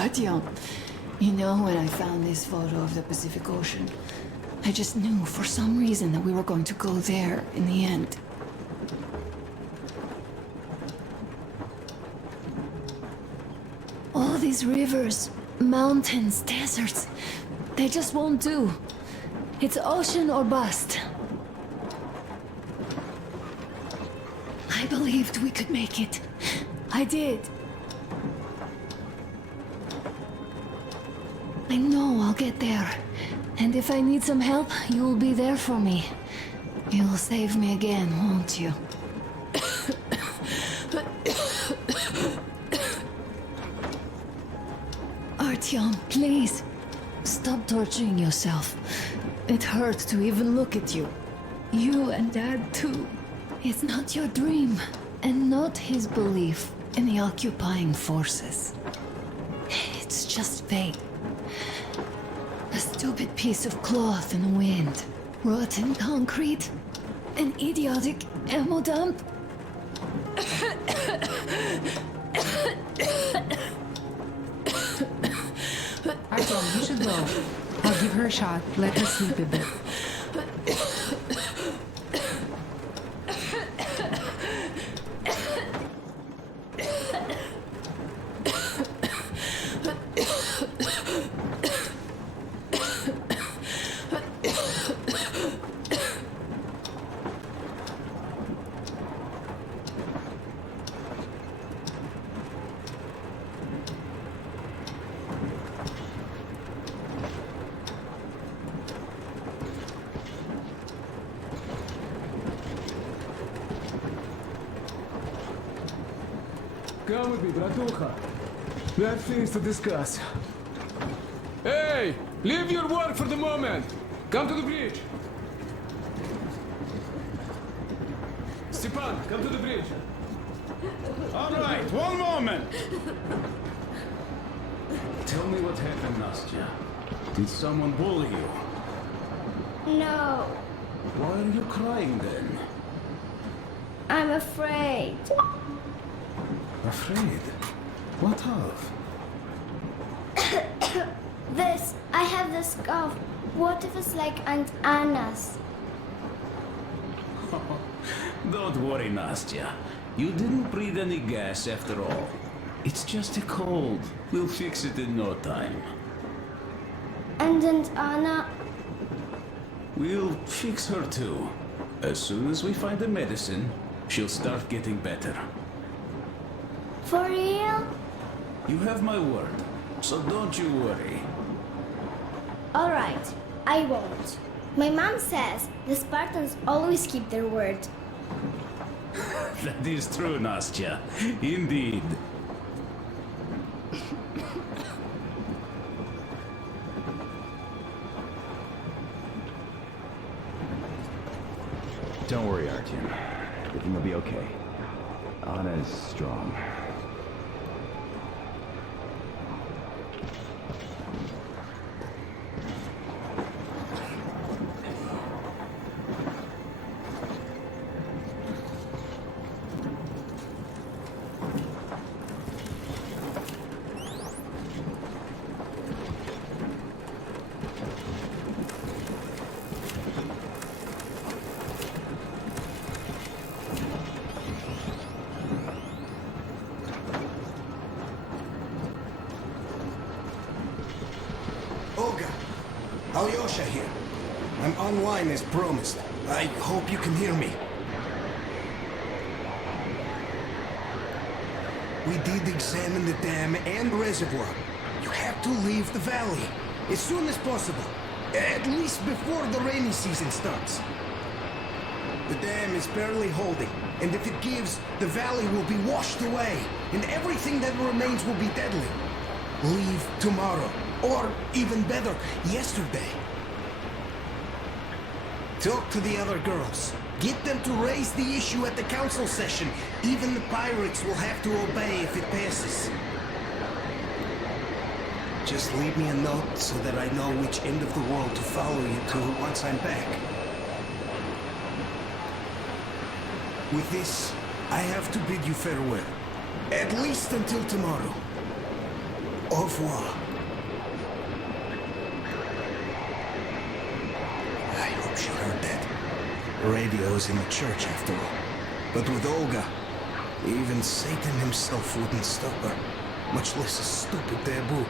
Artyom, you know, when I found this photo of the Pacific Ocean, I just knew for some reason that we were going to go there in the end. All these rivers, mountains, deserts, they just won't do. It's ocean or bust. I believed we could make it. I did. I know I'll get there. And if I need some help, you'll be there for me. You'll save me again, won't you? Artyom, please. Stop torturing yourself. It hurts to even look at you. You and Dad too. It's not your dream, and not his belief in the occupying forces. It's just fate. A stupid piece of cloth in the wind. Rotten concrete. An idiotic ammo dump. Artyom, you should go. I'll give her a shot. Let her sleep a bit. Come with me, bratucha. We have things to discuss. Hey! Leave your work for the moment! Come to the bridge! Stepan, come to the bridge! All right, one moment! Tell me what happened, Nastya. Did someone bully you? No, Why are you crying then? I'm afraid. Afraid? What of? I have this cough. What if it's like Aunt Anna's? Don't worry, Nastya. You didn't breathe any gas after all. It's just a cold. We'll fix it in no time. And Aunt Anna? We'll fix her too. As soon as we find the medicine, she'll start getting better. For real? You have my word, so don't you worry. All right, I won't. My mom says the Spartans always keep their word. That is true, Nastya. Indeed. Don't worry, Artyom. Everything will be okay. Anna is strong. Alyosha here. I'm online as promised. I hope you can hear me. We did examine the dam and reservoir. You have to leave the valley as soon as possible. At least before the rainy season starts. The dam is barely holding, and if it gives, the valley will be washed away, and everything that remains will be deadly. Leave tomorrow. Or, even better, yesterday. Talk to the other girls. Get them to raise the issue at the council session. Even the pirates will have to obey if it passes. Just leave me a note so that I know which end of the world to follow you to once I'm back. With this, I have to bid you farewell. At least until tomorrow. Au revoir. I hope she heard that. Radio's in the church after all. But with Olga, even Satan himself wouldn't stop her, much less a stupid taboo.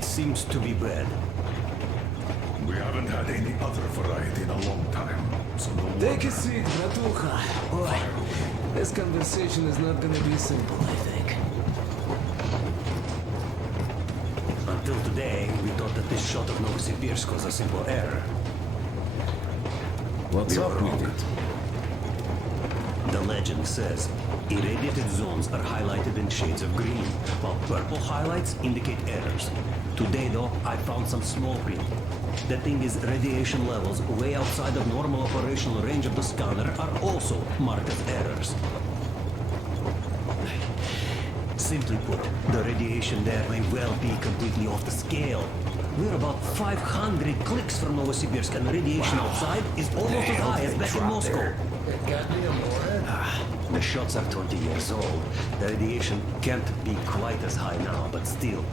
Seems to be bad. We haven't had any other variety in a long time, so no Take a seat, Bratucha. Boy, this conversation is not gonna be simple, I think. Until today, we thought that this shot of Novosibirsk was a simple error. What's We up were with wrong. it? The legend says irradiated zones are highlighted in shades of green, while purple highlights indicate errors. Today, though, I found some small print. The thing is, radiation levels way outside of normal operational range of the scanner are also marked as errors. Simply put, the radiation there may well be completely off the scale. We're about 500 clicks from Novosibirsk, and the radiation outside is almost as high as back in Moscow. The shots are 20 years old. The radiation can't be quite as high now, but still.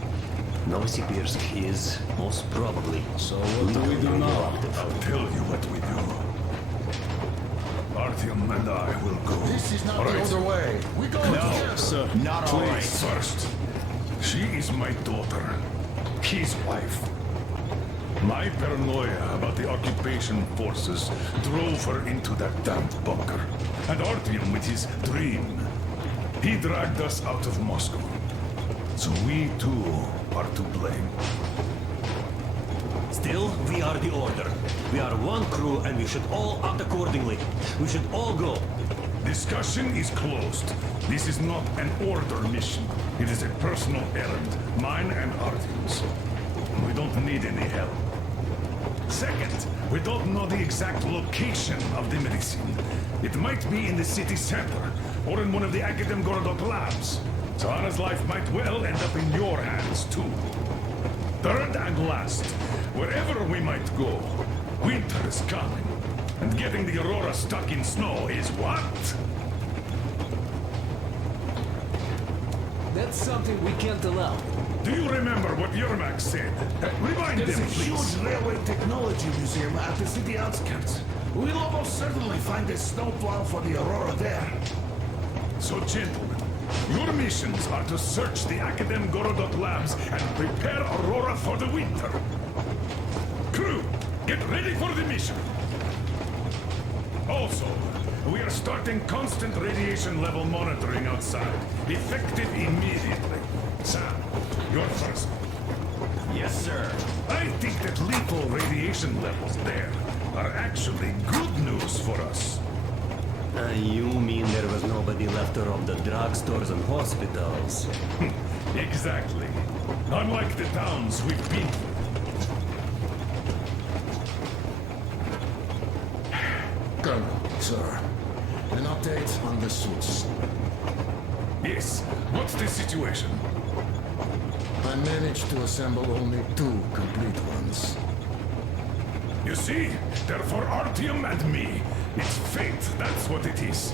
Novosibirsk is most probably. So what do we do now? I'll tell you what we do. Artyom and I will go. This is not All the right? older way. We go together. Sir. Not all right. Please, first. She is my daughter. His wife. My paranoia about the occupation forces drove her into that damned bunker. And Artyom with his dream. He dragged us out of Moscow. So we too are to blame. Still, we are the order. We are one crew and we should all act accordingly. We should all go. Discussion is closed. This is not an order mission. It is a personal errand, mine and Artyom's. We don't need any help. Second, we don't know the exact location of the medicine. It might be in the city center, or in one of the Akadem Gorodok labs. So Anna's life might well end up in your hands, too. Third and last, wherever we might go, winter is coming. And getting the Aurora stuck in snow is what? That's something we can't allow. Do you remember what Yermak said? Remind There's them, a please. huge railway technology museum at the city outskirts. We'll almost certainly find a snowplow for the Aurora there. So, gentlemen, your missions are to search the Akadem Gorodok labs and prepare Aurora for the winter. Crew, get ready for the mission. Also, we are starting constant radiation level monitoring outside. Effective immediately. Sam, you're first. Yes, sir. I think that lethal radiation levels there are actually good news for us. You mean there was nobody left to rob the drugstores and hospitals? Exactly. Unlike the towns we've been to. Colonel, sir. An update on the suits. Yes, what's the situation? I managed to assemble only 2 complete ones. You see, they're for Artyom and me. It's fate, that's what it is.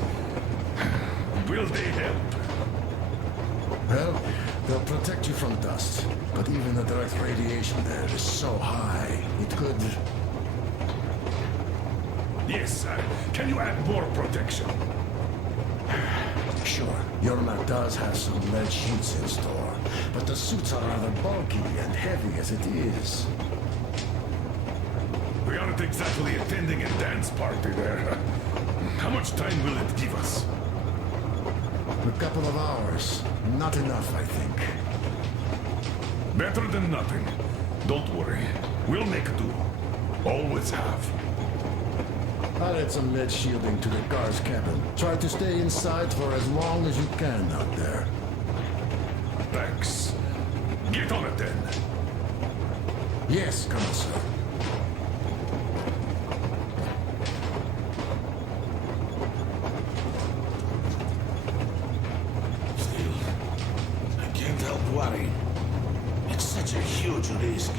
Will they help? Well, they'll protect you from dust. But even the direct radiation there is so high, it could... Yes, can you add more protection? Sure, Yermak does have some lead sheets in store, but the suits are rather bulky and heavy as it is. We aren't exactly attending a dance party there. How much time will it give us? A couple of hours. Not enough, I think. Better than nothing. Don't worry. We'll make do. Always have. I'll add some lead shielding to the car's cabin. Try to stay inside for as long as you can out there. Thanks. Get on it then. Yes, Colonel, sir. Still, I can't help worrying. It's such a huge risk.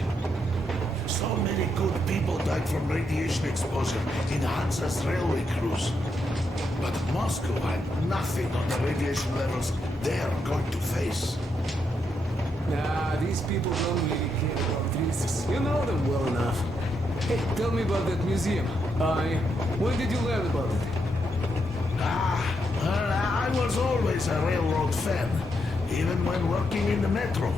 So many good people died from radiation exposure in Hansa's railway crews. But Moscow had nothing on the radiation levels they're going to face. Nah, these people don't really care about risks. You know them well enough. Hey, tell me about that museum. When did you learn about it? I was always a railroad fan, even when working in the metro.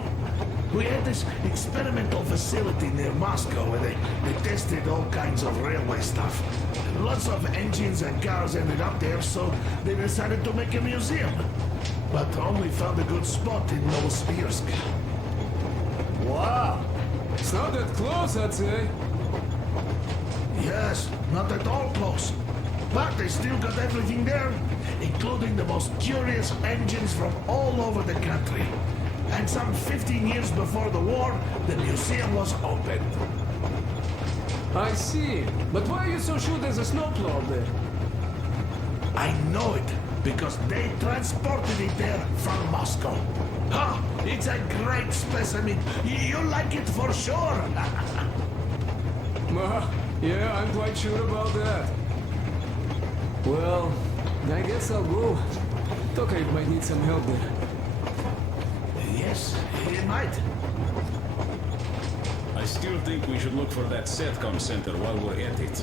We had this experimental facility near Moscow where they tested all kinds of railway stuff. Lots of engines and cars ended up there, so they decided to make a museum. But only found a good spot in Novosibirsk. Wow! It's not that close, I'd say. Yes, not at all close. But they still got everything there, including the most curious engines from all over the country. And some 15 years before the war, the museum was opened. I see. But why are you so sure there's a snowplow there? I know it, because they transported it there from Moscow. Huh, it's a great specimen. You'll like it for sure. Yeah, I'm quite sure about that. Well, I guess I'll go. Tokarev might need some help there. Yes, he might. I still think we should look for that SATCOM center while we're at it.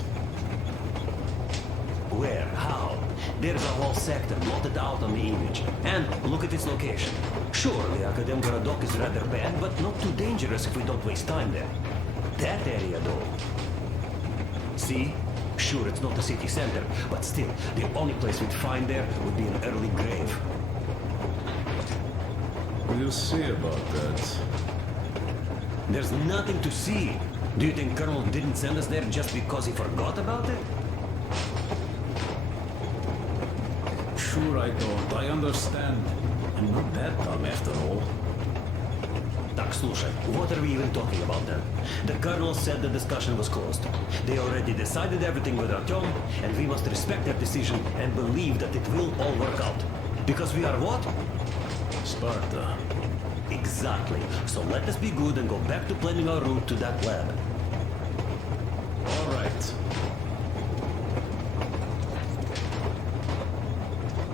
Where? How? There's a whole sector blotted out on the image. And look at its location. Sure, the Akademgorodok is rather bad, but not too dangerous if we don't waste time there. That area, though. See? Sure, it's not the city center, but still, the only place we'd find there would be an early grave. We'll see about that. There's nothing to see. Do you think Colonel didn't send us there just because he forgot about it? Sure I don't. I understand. I'm not that dumb after all. Так, слушай, what are we even talking about then? The Colonel said the discussion was closed. They already decided everything with Artyom, and we must respect their decision and believe that it will all work out. Because we are what? Sparta. Exactly. So let us be good and go back to planning our route to that lab. All right.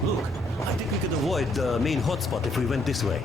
Look, I think we could avoid the main hotspot if we went this way.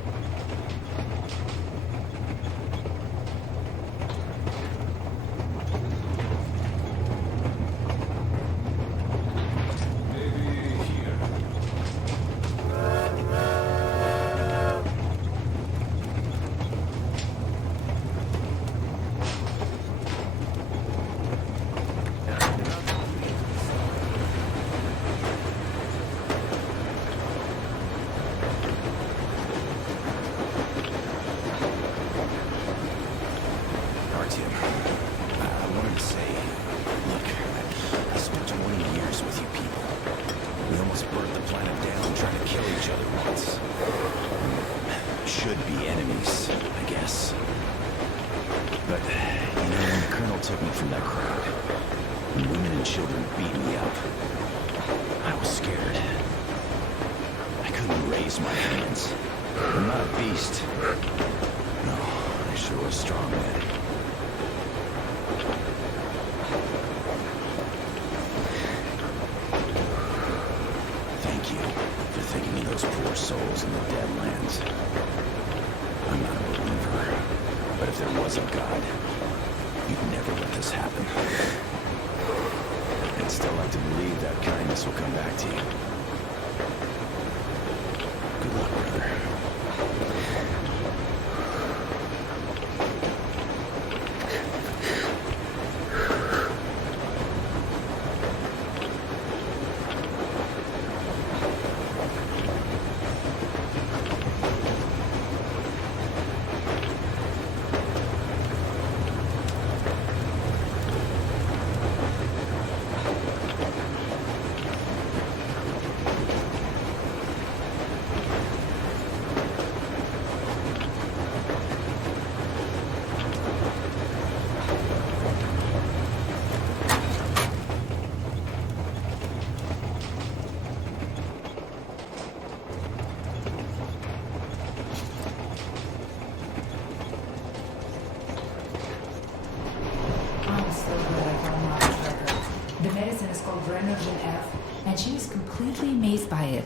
called Renergen F, and she was completely amazed by it.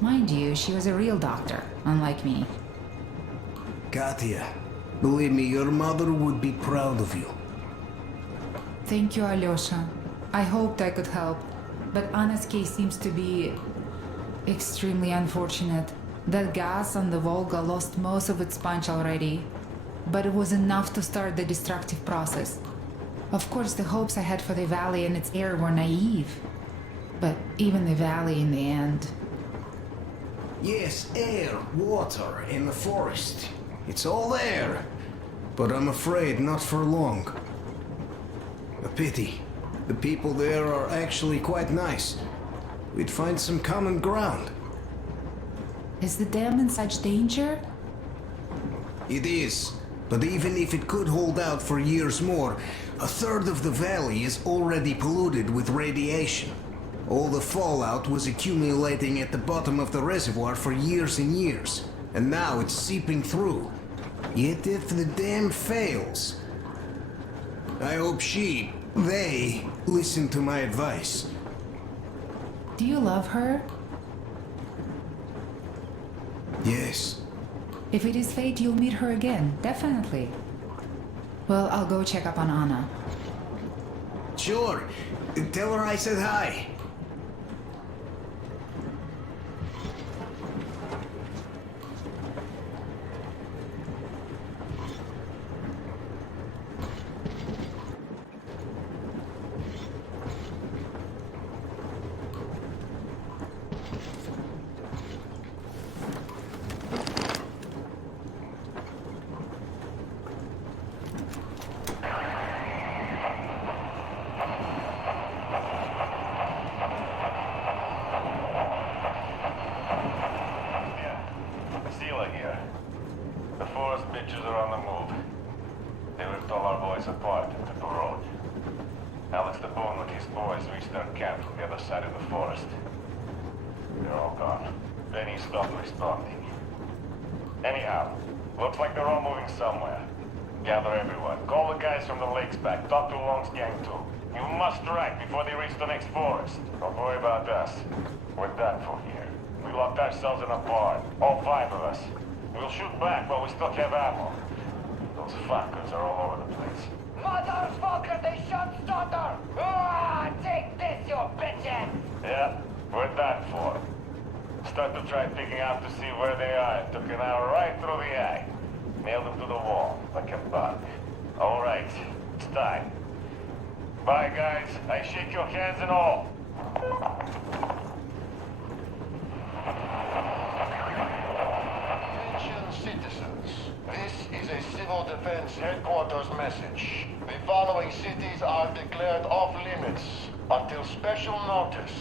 Mind you, she was a real doctor, unlike me. Katya, believe me, your mother would be proud of you. Thank you, Alyosha. I hoped I could help, but Anna's case seems to be extremely unfortunate. That gas on the Volga lost most of its punch already, but it was enough to start the destructive process. Of course, the hopes I had for the valley and its air were naive, but even the valley in the end. Yes, air, water, and the forest. It's all there, but I'm afraid not for long. A pity. The people there are actually quite nice. We'd find some common ground. Is the dam in such danger? It is, but even if it could hold out for years more, a third of the valley is already polluted with radiation. All the fallout was accumulating at the bottom of the reservoir for years and years, and now it's seeping through. Yet if the dam fails, I hope they listen to my advice. Do you love her? Yes. If it is fate, you'll meet her again, definitely. Well, I'll go check up on Anna. Sure. Tell her I said hi. Ourselves in a barn, all 5 of us. We'll shoot back while we still have ammo. Those fuckers are all over the place. Motherfucker, they shot Stadia! Take this, you bitches! Yeah, we're done for. Start to try picking out to see where they are. Took an hour right through the eye. Nailed them to the wall, like a bug. All right, it's time. Bye, guys. I shake your hands and all. Civil Defense Headquarters message. The following cities are declared off-limits until special notice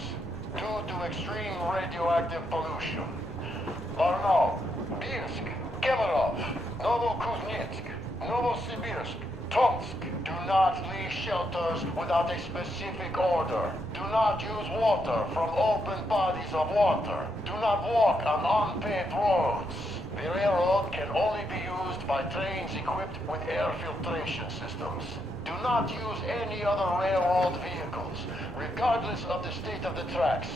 due to extreme radioactive pollution. Varnal, Birsk, Kemerov, Novokuznetsk, Novosibirsk, Tomsk. Do not leave shelters without a specific order. Do not use water from open bodies of water. Do not walk on unpaved roads. The railroad can only be used by trains equipped with air filtration systems. Do not use any other railroad vehicles, regardless of the state of the tracks,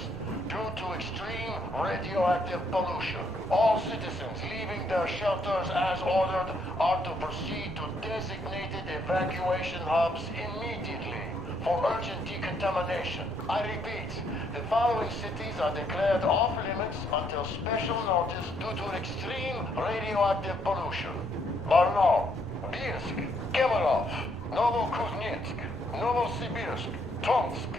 due to extreme radioactive pollution. All citizens leaving their shelters as ordered are to proceed to designated evacuation hubs immediately for urgent decontamination. I repeat, the following cities are declared off-limits until special notice due to extreme radioactive pollution. Varnal, Birsk, Kemerov, Novokuznetsk, Novosibirsk, Tomsk.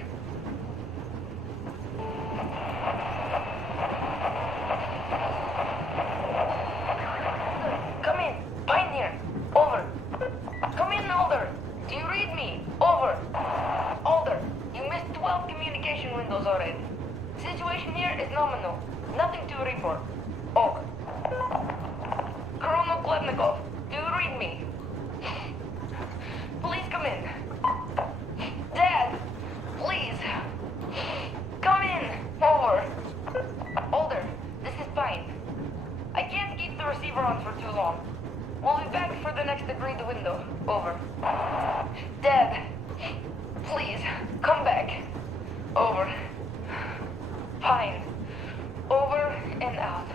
Come in, Pioneer. Over. Come in, Alder. Do you read me? Over. Alder, you missed 12 communication windows already. Situation here is nominal. Nothing to report. Over. Colonel Klepnikov, do you read me? Please come in. Dad, please. Come in. Over. Alder, this is Pine. I can't keep the receiver on for too long. We'll be back for the next agreed window. Over. Dad, please, come back. Over. Fine. Over and out.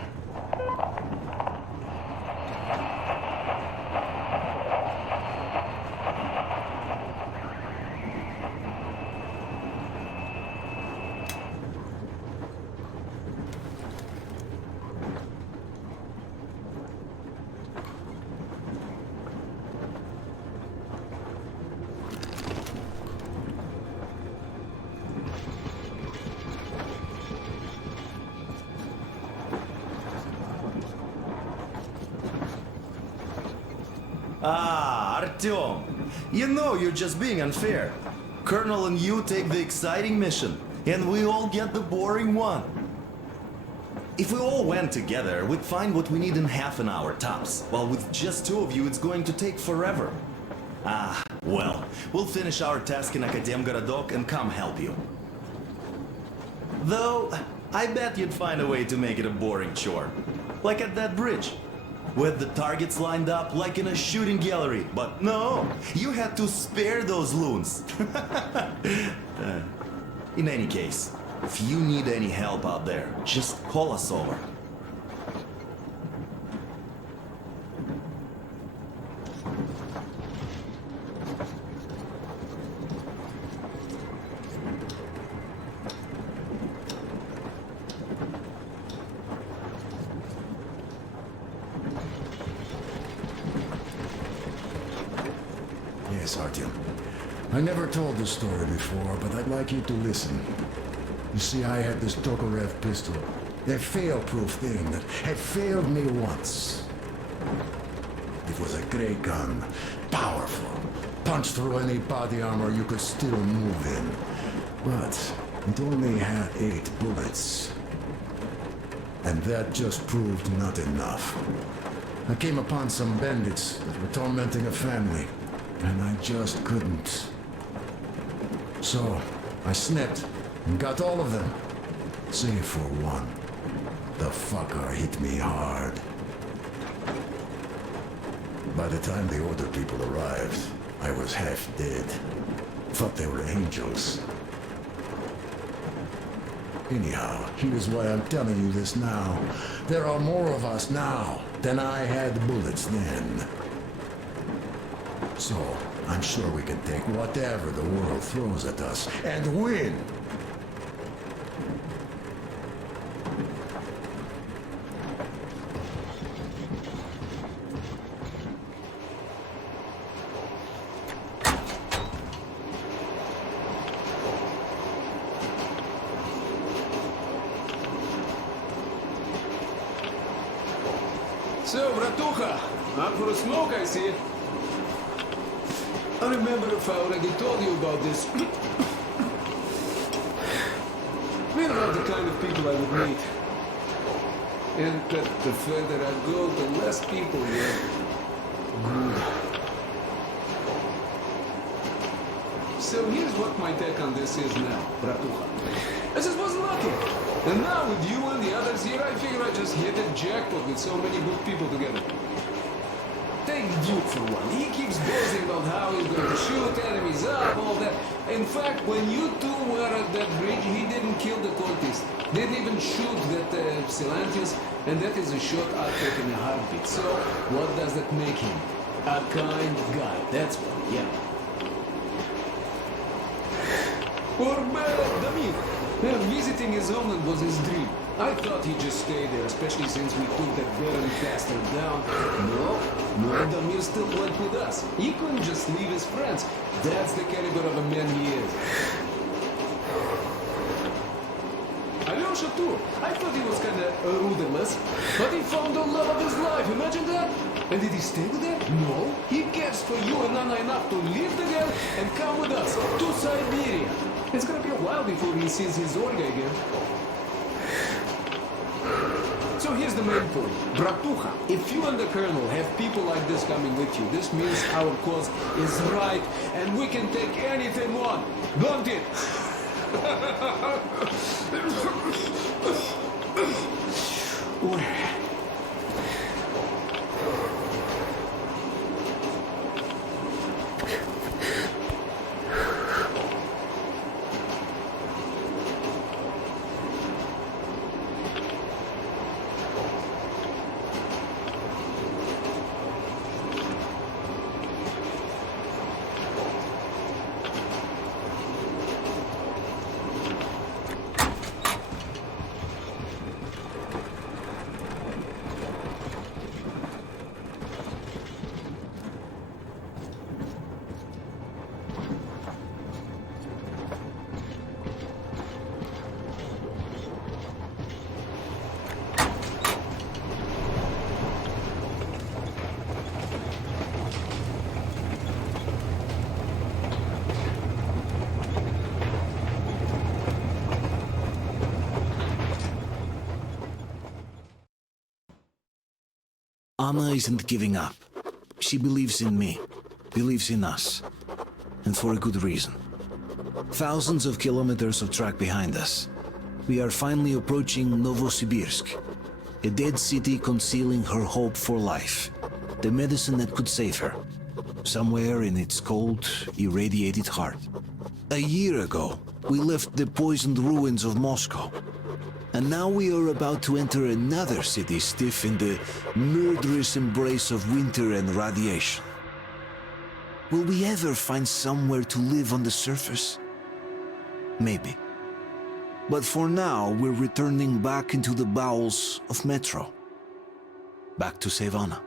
Ah, Artyom. You know you're just being unfair. Colonel and you take the exciting mission, and we all get the boring one. If we all went together, we'd find what we need in half an hour tops, while with just two of you, it's going to take forever. Ah, well, we'll finish our task in Akademgorodok and come help you. Though, I bet you'd find a way to make it a boring chore. Like at that bridge. With the targets lined up like in a shooting gallery. But no, you had to spare those loons. In any case, if you need any help out there, just call us over. Yes, Artyom. I never told this story before, but I'd like you to listen. You see, I had this Prokhorov pistol. A fail-proof thing that had failed me once. It was a great gun. Powerful. Punched through any body armor you could still move in. But it only had 8 bullets. And that just proved not enough. I came upon some bandits that were tormenting a family. And I just couldn't. So, I snipped and got all of them. Save for one. The fucker hit me hard. By the time the older people arrived, I was half dead. Thought they were angels. Anyhow, here's why I'm telling you this now. There are more of us now than I had bullets then. So, I'm sure we can take whatever the world throws at us and win! So, Bratucha, up for a smoke, I see. I remember if I already told you about this. We're not the kind of people I would meet. And that the further I go, the less people get. Good. So here's what my take on this is now, Bratucha. I just was lucky. And now with you and the others here, I figure I just hit a jackpot with so many good people together. Take Duke for one. He keeps boasting about how he's going to shoot enemies up, all that. In fact, when you two were at that bridge, he didn't kill the cultist. Didn't even shoot that Silantius, and that is a shot I'd take in a heartbeat. So, what does that make him? A kind guy. That's what, yeah. Or better, Damir. Visiting his homeland was his dream. I thought he'd just stay there, especially since we took that Baron bastard down. No, Damir still went with us. He couldn't just leave his friends. That's the caliber of a man he is. Alyosha too. I thought he was kinda rudderless, but he found the love of his life. Imagine that? And did he stay with her? No. He cares for you and Anna enough to leave the girl and come with us to Siberia. It's gonna be a while before he sees his Olga again. So here's the main point. Bratucha, if you and the Colonel have people like this coming with you, this means our cause is right and we can take anything we want. Don't it? Anna isn't giving up. She believes in me, believes in us, and for a good reason. Thousands of kilometers of track behind us. We are finally approaching Novosibirsk, a dead city concealing her hope for life, the medicine that could save her, somewhere in its cold, irradiated heart. A year ago, we left the poisoned ruins of Moscow, and now we are about to enter another city stiff in the murderous embrace of winter and radiation. Will we ever find somewhere to live on the surface? Maybe. But for now, we're returning back into the bowels of Metro. Back to save Anna.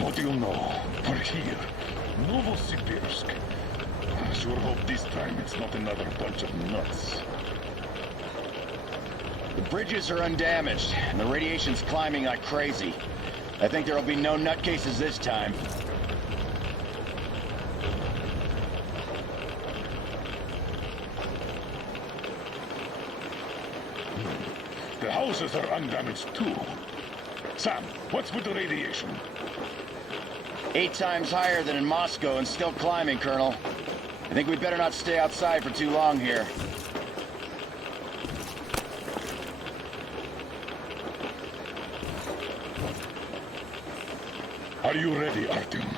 What do you know? We're here. Novosibirsk. I sure hope this time it's not another bunch of nuts. The bridges are undamaged, and the radiation's climbing like crazy. I think there'll be no nutcases this time. The houses are undamaged too. Sam, what's with the radiation? 8 times higher than in Moscow and still climbing, Colonel. I think we'd better not stay outside for too long here. Are you ready, Artyom?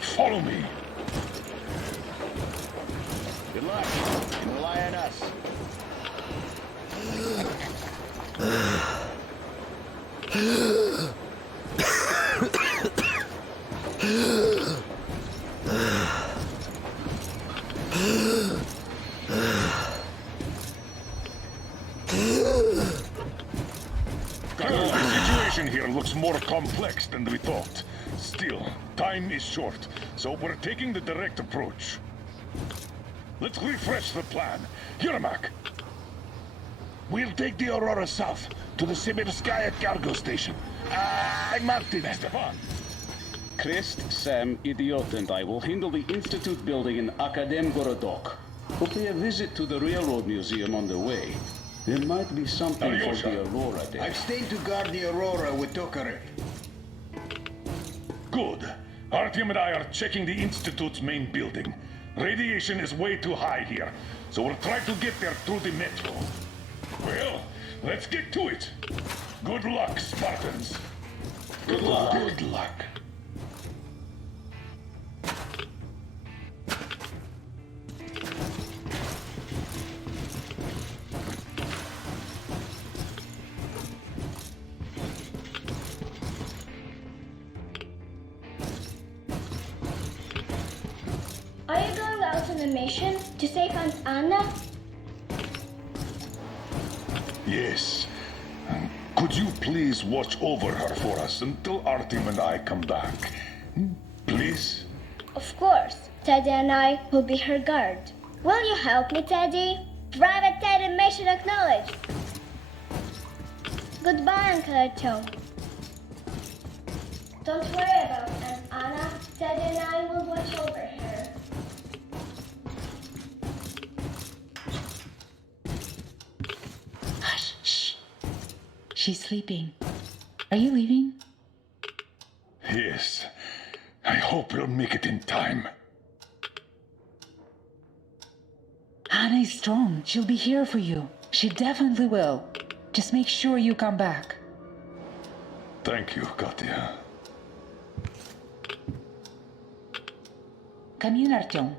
Follow me. Good luck. You can rely on us. Colonel, the situation here looks more complex than we thought. Still, time is short, so we're taking the direct approach. Let's refresh the plan. Yermak! We'll take the Aurora south to the Sibirskaya cargo station. Martin, Stefan. Krist, Sam, Idiot, and I will handle the Institute building in Akademgorodok. We'll pay a visit to the Railroad Museum on the way. There might be something for the Aurora there. I've stayed to guard the Aurora with Tokarev. Good. Artyom and I are checking the Institute's main building. Radiation is way too high here, so we'll try to get there through the metro. Well, let's get to it. Good luck, Spartans. Good luck. Good luck. on a mission to save Aunt Anna? Yes. Could you please watch over her for us until Artyom and I come back? Please? Of course. Teddy and I will be her guard. Will you help me, Teddy? Private Teddy mission acknowledged. Goodbye, Uncle Artyom. Don't worry about Aunt Anna. Teddy and I will watch over her. Hush, shh. She's sleeping. Are you leaving? Yes. I hope we'll make it in time. Anna is strong. She'll be here for you. She definitely will. Just make sure you come back. Thank you, Katya. Come in, Artyom.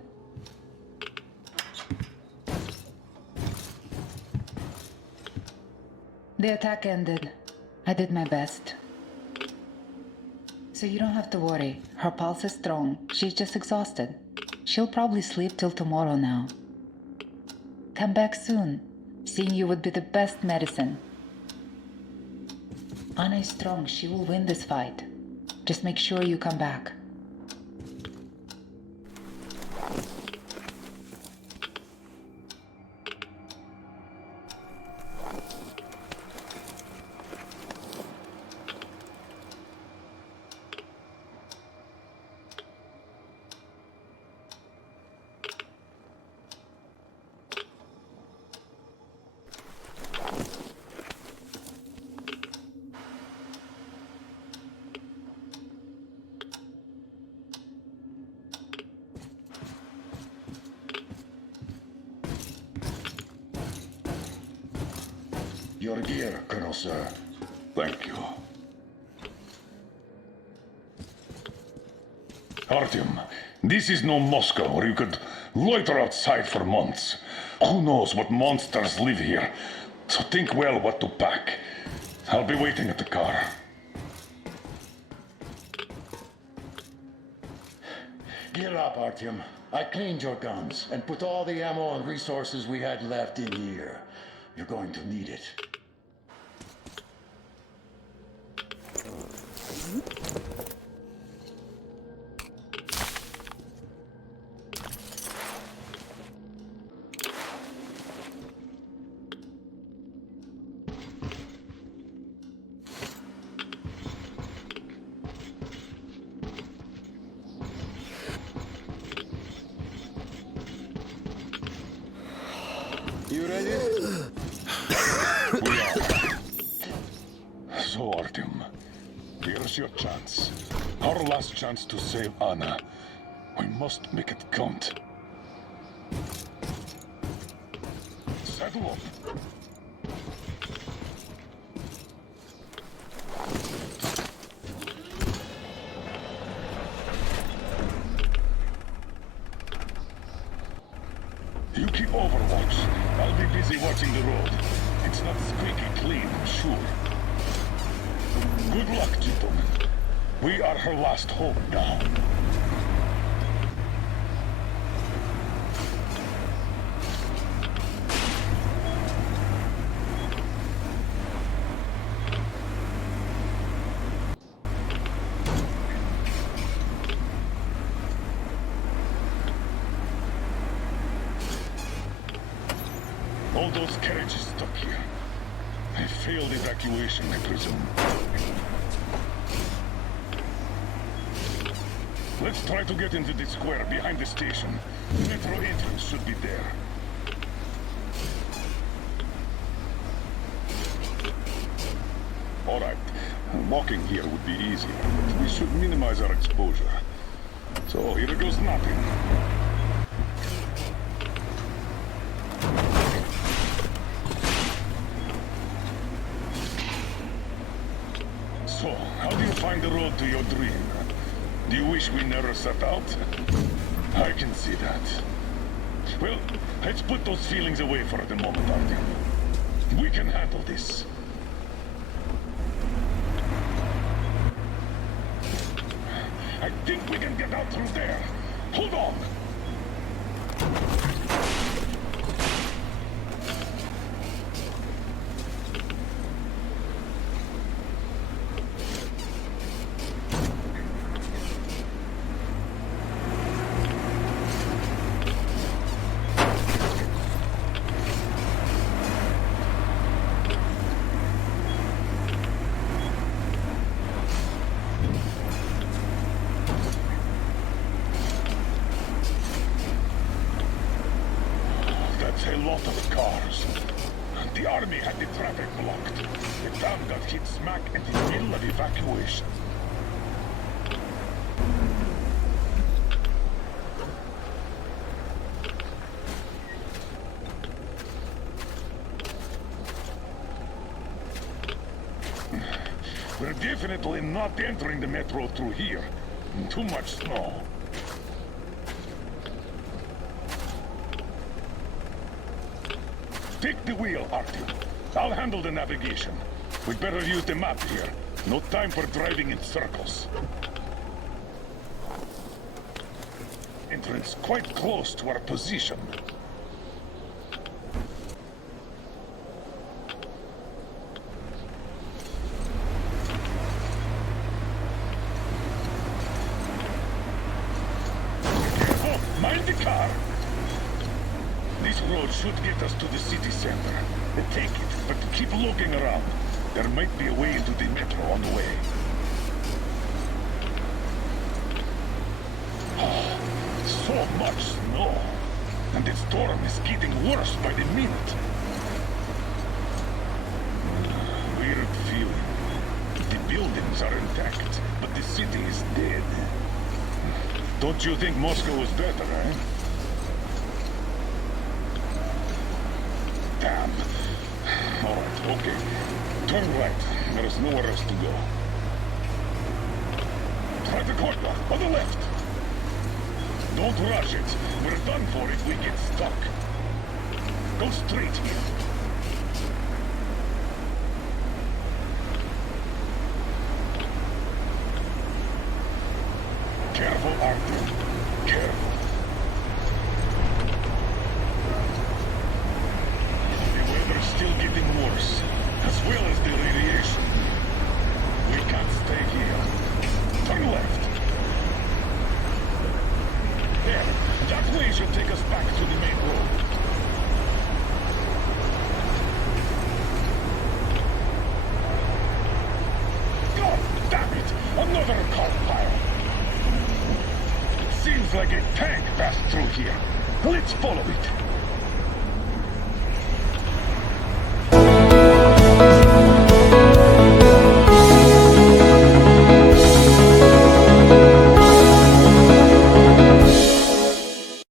The attack ended. I did my best. So you don't have to worry. Her pulse is strong. She's just exhausted. She'll probably sleep till tomorrow now. Come back soon. Seeing you would be the best medicine. Anna is strong. She will win this fight. Just make sure you come back. Your gear, Colonel, sir. Thank you. Artyom, this is no Moscow where you could loiter outside for months. Who knows what monsters live here? So think well what to pack. I'll be waiting at the car. Gear up, Artyom. I cleaned your guns and put all the ammo and resources we had left in here. You're going to need it. You ready? We are. So, Artyom, here's your chance. Our last chance to save Anna. We must make it count. Saddle up. You keep overwatch. I'll be busy watching the road. It's not squeaky clean, I'm sure. Good luck, gentlemen. We are her last hope now. All those carriages stuck here. A failed evacuation, I presume. Let's try to get into the square behind the station. Metro entrance should be there. All right. Walking here would be easier, but we should minimize our exposure. So here goes nothing. So, how do you find the road to your dream? Do you wish we never set out? I can see that. Well, let's put those feelings away for the moment, Artyom. We can handle this. I think we can get out through there. Hold on! The army had the traffic blocked. The town got hit smack in the middle of evacuation. We're definitely not entering the metro through here. Too much snow. Take the wheel, Artyom. I'll handle the navigation. We'd better use the map here. No time for driving in circles. Entrance quite close to our position. Mind the car! This road should get us to the city center. Take it, but keep looking around. There might be a way into the metro on the way. Oh, so much snow. And the storm is getting worse by the minute. Weird feeling. The buildings are intact, but the city is dead. Don't you think Moscow was better, eh? Damn. All right, okay. Turn right. There is nowhere else to go. Try the corner, on the left. Don't rush it. We're done for if we get stuck. Go straight here. Careful, Arthur. Careful. The weather's still getting worse, as well as the radiation. We can't stay here. Turn left. There. That way should take us back to the main road. God damn it! Another car pile! Seems like a tank passed through here. Let's follow it.